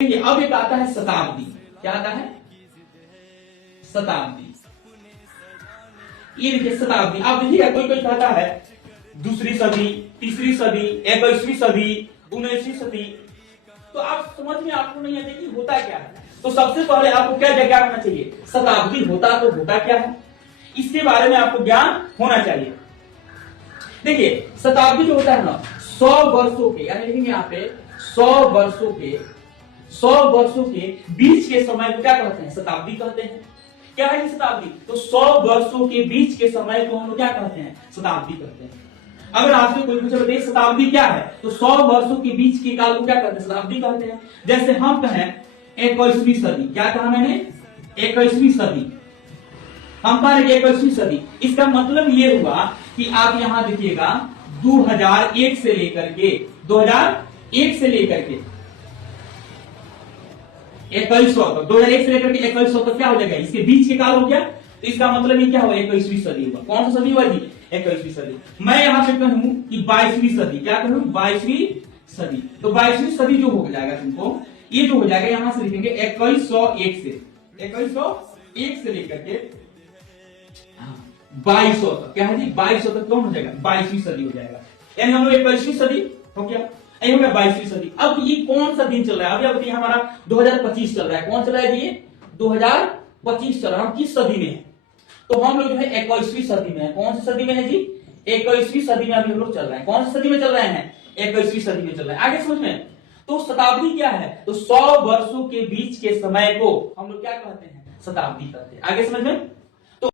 अब एक आता है शताब्दी। क्या आता है? शताब्दी। ये देखिए शताब्दी। आप देखिएगा कोई कोई कहता है दूसरी सदी, तीसरी सदी, 21वीं सदी, 19वीं सदी। तो आप समझ में आपको नहीं आते कि होता क्या है। तो सबसे पहले आपको क्या ज्ञान होना चाहिए? शताब्दी होता तो होता क्या है, इसके बारे में आपको ज्ञान होना चाहिए। देखिए शताब्दी जो होता है ना, 100 वर्षों के, यानी लिखेंगे यहाँ पे 100 वर्षों के बीच के समय को क्या कहते हैं? शताब्दी कहते हैं। क्या है शताब्दी? तो 100 वर्षों के बीच के समय को हम लोग क्या कहते हैं? शताब्दी कहते हैं। अगर आपसे कोई पूछे बताइए शताब्दी क्या है, तो 100 वर्षों के बीच के काल को क्या कहते हैं? शताब्दी कहते हैं। जैसे हम कहें 21वीं सदी। क्या कहा मैंने? 21वीं सदी। हम कह रहे 21वीं सदी, इसका मतलब ये हुआ कि आप यहां देखिएगा 2001 से लेकर के 2100 तक, 2001 से लेकर के 2100 तक क्या हो जाएगा? इसके बीच के काल हो गया। तो इसका मतलब ये क्या हुआ? 21वीं सदी हुआ। कौन सा सदी हुआ जी? 21वीं सदी। मैं यहां पे कहूं कि 22वीं सदी। क्या कहूं? 22वीं सदी। तो 22वीं सदी जो हो जाएगा तुमको, ये जो हो जाएगा यहां से लिखेंगे 2101 से, 2101 से लेकर के 2200 तक। क्या है जी? 2200 तक कौन हो जाएगा? 22वीं सदी हो जाएगा। यानी हम लोग 21वीं सदी हो गया, हो गया 22वीं सदी। अब ये कौन सा दिन चल रहा है? अभी हमारा 2025 चल रहा है। कौन चल रहा है जी? 2025 चल रहा है। हम किस सदी में है? तो हम लोग जो है 21वीं सदी में है। कौन सी सदी में है जी? 21वीं सदी में अभी हम लोग चल रहे हैं। कौन सी सदी में चल रहे हैं? 21वीं सदी में चल रहे हैं। आगे समझ में। तो शताब्दी क्या है? तो 100 वर्षों के बीच के समय को हम लोग क्या कहते हैं? शताब्दी कहते हैं। आगे समझ में।